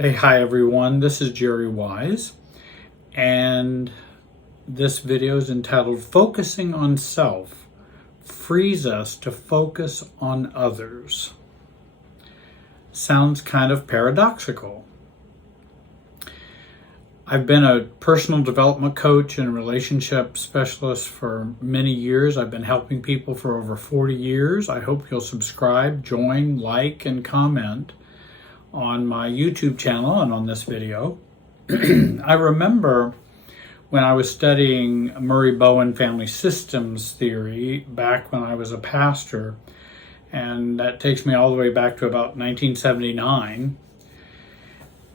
Hey, hi everyone, this is Jerry Wise, and this video is entitled Focusing on Self Frees Us to Focus on Others. Sounds kind of paradoxical. I've been a personal development coach and relationship specialist for many years. I've been helping people for over 40 years. I hope you'll subscribe, join, like, and comment on my YouTube channel and on this video. I remember when I was studying Murray Bowen family systems theory back when I was a pastor, and that takes me all the way back to about 1979.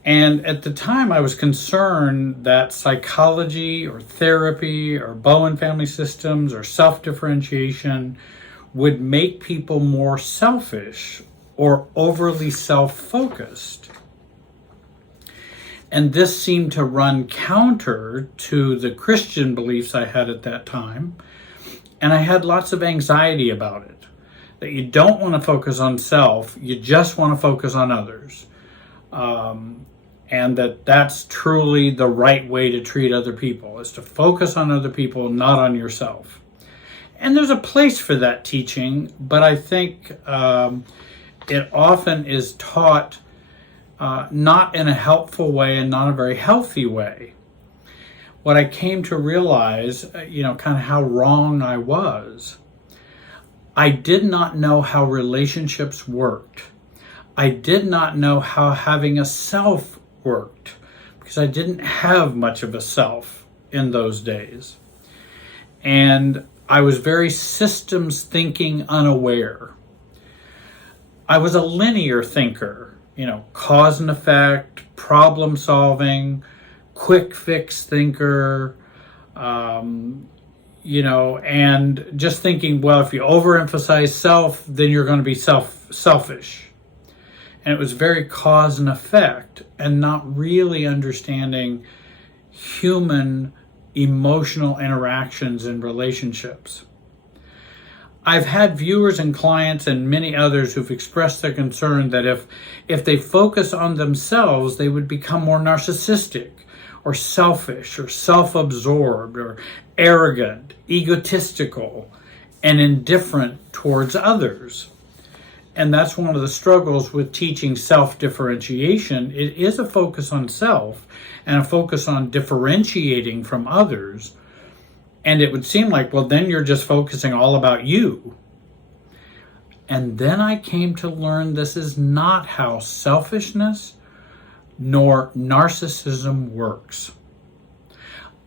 And at the time I was concerned that psychology or therapy or Bowen family systems or self-differentiation would make people more selfish or overly self-focused. And this seemed to run counter to the Christian beliefs I had at that time. And I had lots of anxiety about it. That you don't want to focus on self, you just want to focus on others. And that's truly the right way to treat other people, is to focus on other people, not on yourself. And there's a place for that teaching, but I think it often is taught not in a helpful way and not a very healthy way. What I came to realize, kind of how wrong I was. I did not know how relationships worked. I did not know how having a self worked, because I didn't have much of a self in those days. And I was very systems thinking unaware. I was a linear thinker, cause and effect, problem solving, quick fix thinker, and just thinking, well, if you overemphasize self, then you're going to be selfish. And it was very cause and effect, and not really understanding human emotional interactions and relationships. I've had viewers and clients and many others who've expressed their concern that if they focus on themselves, they would become more narcissistic or selfish or self-absorbed or arrogant, egotistical, and indifferent towards others. And that's one of the struggles with teaching self-differentiation. It is a focus on self and a focus on differentiating from others. And it would seem like, well, then you're just focusing all about you. And then I came to learn this is not how selfishness nor narcissism works.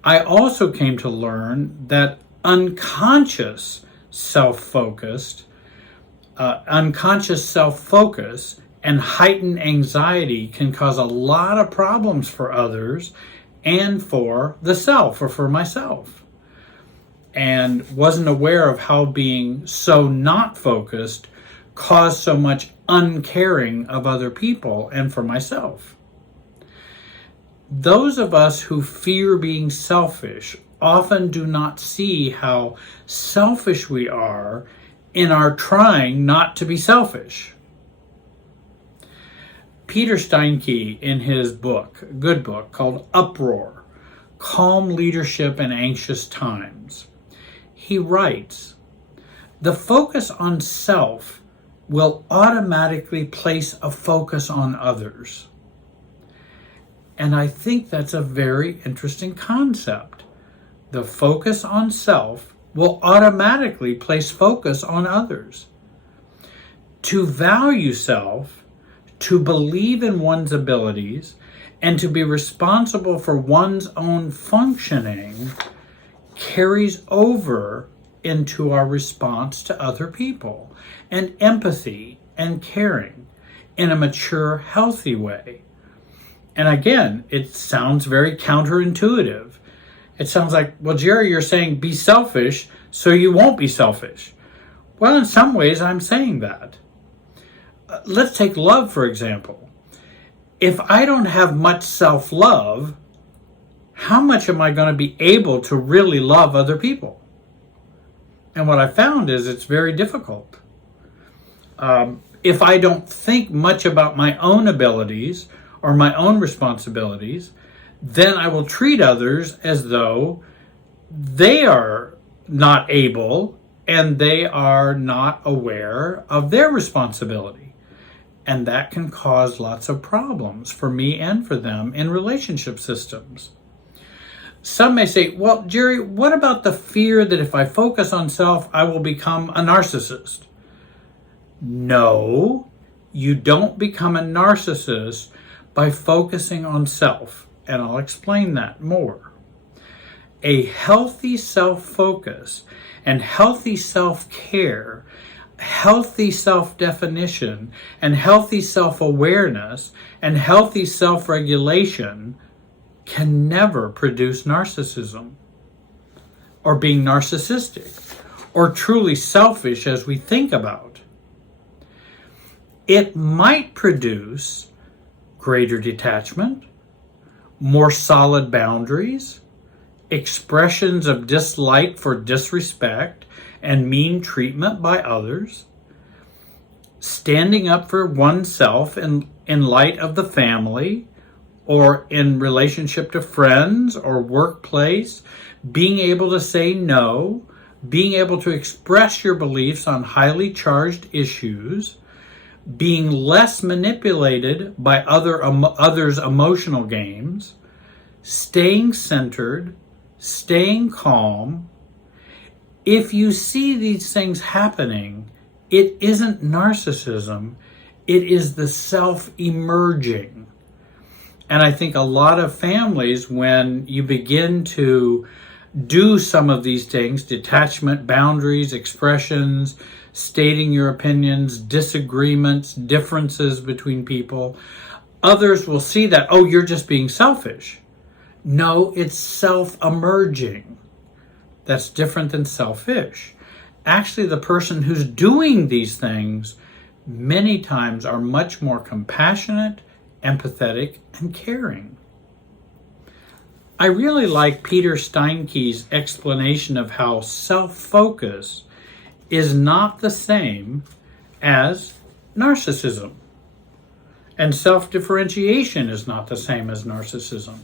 I also came to learn that unconscious self-focus and heightened anxiety can cause a lot of problems for others and for the self or for myself. And wasn't aware of how being so not focused caused so much uncaring of other people and for myself. Those of us who fear being selfish often do not see how selfish we are in our trying not to be selfish. Peter Steinke, in his good book called Uproar, Calm Leadership in Anxious Times, he writes, the focus on self will automatically place a focus on others. And I think that's a very interesting concept. The focus on self will automatically place focus on others. To value self, to believe in one's abilities, and to be responsible for one's own functioning carries over into our response to other people, and empathy and caring in a mature, healthy way. And again, it sounds very counterintuitive. It sounds like, well, Jerry, you're saying be selfish so you won't be selfish. Well, in some ways, I'm saying that. Let's take love, for example. If I don't have much self-love, how much am I going to be able to really love other people? And what I found is it's very difficult. If I don't think much about my own abilities or my own responsibilities, then I will treat others as though they are not able and they are not aware of their responsibility. And that can cause lots of problems for me and for them in relationship systems. Some may say, well, Jerry, what about the fear that if I focus on self, I will become a narcissist? No, you don't become a narcissist by focusing on self, and I'll explain that more. A healthy self-focus and healthy self-care, healthy self-definition, and healthy self-awareness, and healthy self-regulation can never produce narcissism, or being narcissistic, or truly selfish as we think about. It might produce greater detachment, more solid boundaries, expressions of dislike for disrespect and mean treatment by others, standing up for oneself in light of the family or in relationship to friends or workplace, being able to say no, being able to express your beliefs on highly charged issues, being less manipulated by others' emotional games, staying centered, staying calm. If you see these things happening, it isn't narcissism, it is the self emerging. And I think a lot of families, when you begin to do some of these things, detachment, boundaries, expressions, stating your opinions, disagreements, differences between people, others will see that, oh, you're just being selfish. No, it's self-emerging. That's different than selfish. Actually, the person who's doing these things many times are much more compassionate, empathetic, and caring. I really like Peter Steinke's explanation of how self-focus is not the same as narcissism, and self-differentiation is not the same as narcissism.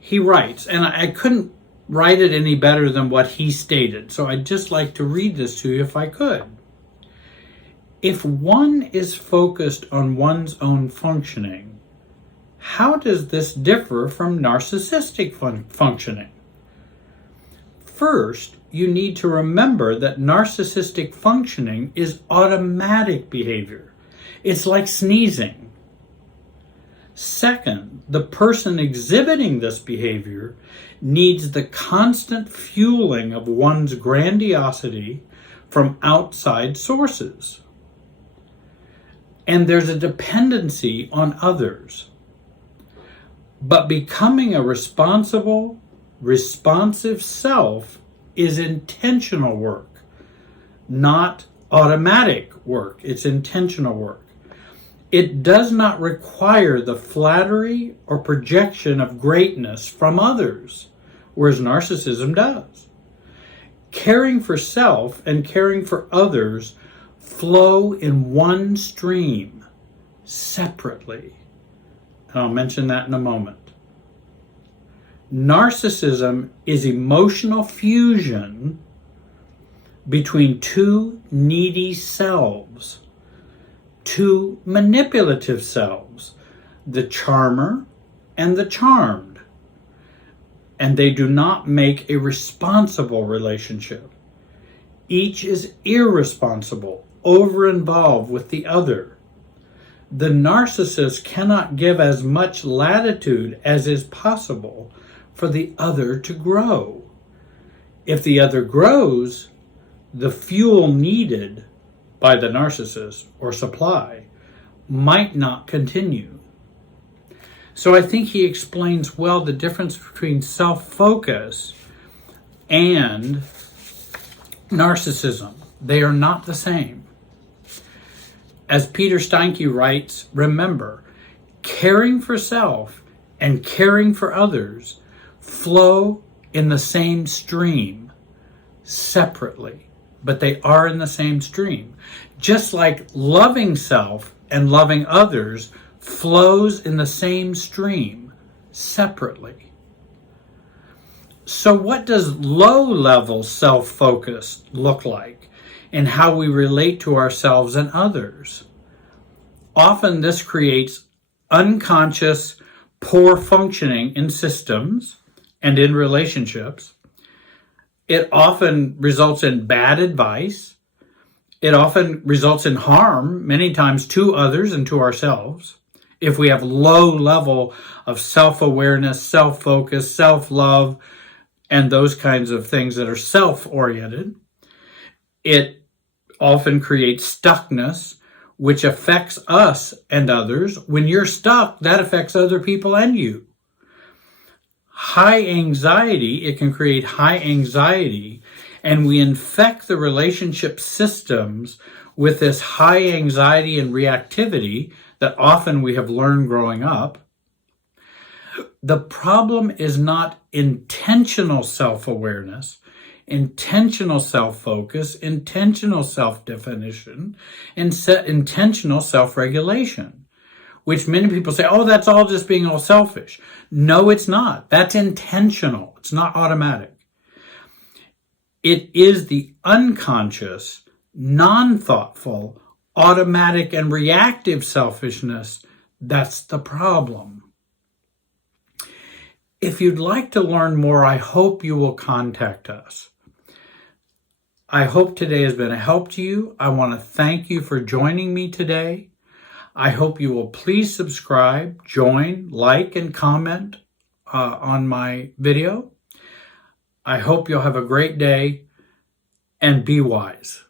He writes, and I couldn't write it any better than what he stated, so I'd just like to read this to you if I could. If one is focused on one's own functioning, how does this differ from narcissistic functioning? First, you need to remember that narcissistic functioning is automatic behavior. It's like sneezing. Second, the person exhibiting this behavior needs the constant fueling of one's grandiosity from outside sources. And there's a dependency on others. But becoming a responsible, responsive self is intentional work, not automatic work. It's intentional work. It does not require the flattery or projection of greatness from others, whereas narcissism does. Caring for self and caring for others flow in one stream, separately. And I'll mention that in a moment. Narcissism is emotional fusion between two needy selves, two manipulative selves, the charmer and the charmed. And they do not make a responsible relationship. Each is irresponsible, over-involved with the other. The narcissist cannot give as much latitude as is possible for the other to grow. If the other grows, the fuel needed by the narcissist or supply might not continue. So I think he explains well the difference between self-focus and narcissism. They are not the same. As Peter Steinke writes, remember, caring for self and caring for others flow in the same stream, separately, but they are in the same stream. Just like loving self and loving others flows in the same stream separately. So what does low-level self-focus look like in how we relate to ourselves and others? Often this creates unconscious, poor functioning in systems and in relationships. It often results in bad advice. It often results in harm, many times to others and to ourselves. If we have low level of self-awareness, self-focus, self-love, and those kinds of things that are self-oriented, it often creates stuckness, which affects us and others. When you're stuck, that affects other people and you. High anxiety, it can create high anxiety, and we infect the relationship systems with this high anxiety and reactivity that often we have learned growing up. The problem is not intentional self-awareness, intentional self-focus, intentional self-definition, and intentional self-regulation, which many people say, oh, that's all just being all selfish. No, it's not. That's intentional. It's not automatic. It is the unconscious, non-thoughtful, automatic, and reactive selfishness that's the problem. If you'd like to learn more, I hope you will contact us. I hope today has been a help to you. I want to thank you for joining me today. I hope you will please subscribe, join, like, and comment on my video. I hope you'll have a great day and be wise.